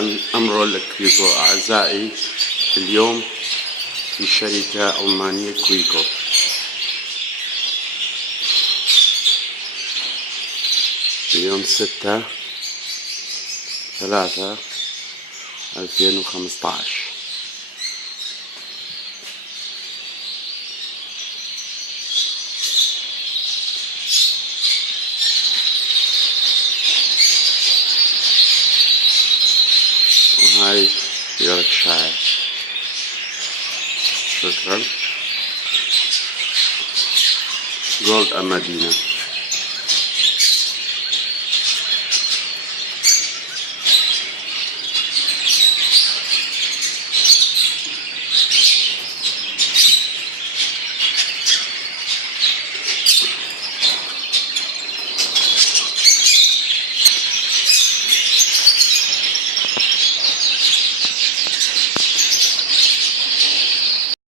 عن أمرول كويكو. أعزائي، اليوم في شركة ألمانية كويكو. اليوم 6/3/2015. وهاي يوركشاير. شكرا. جولد أمادينا.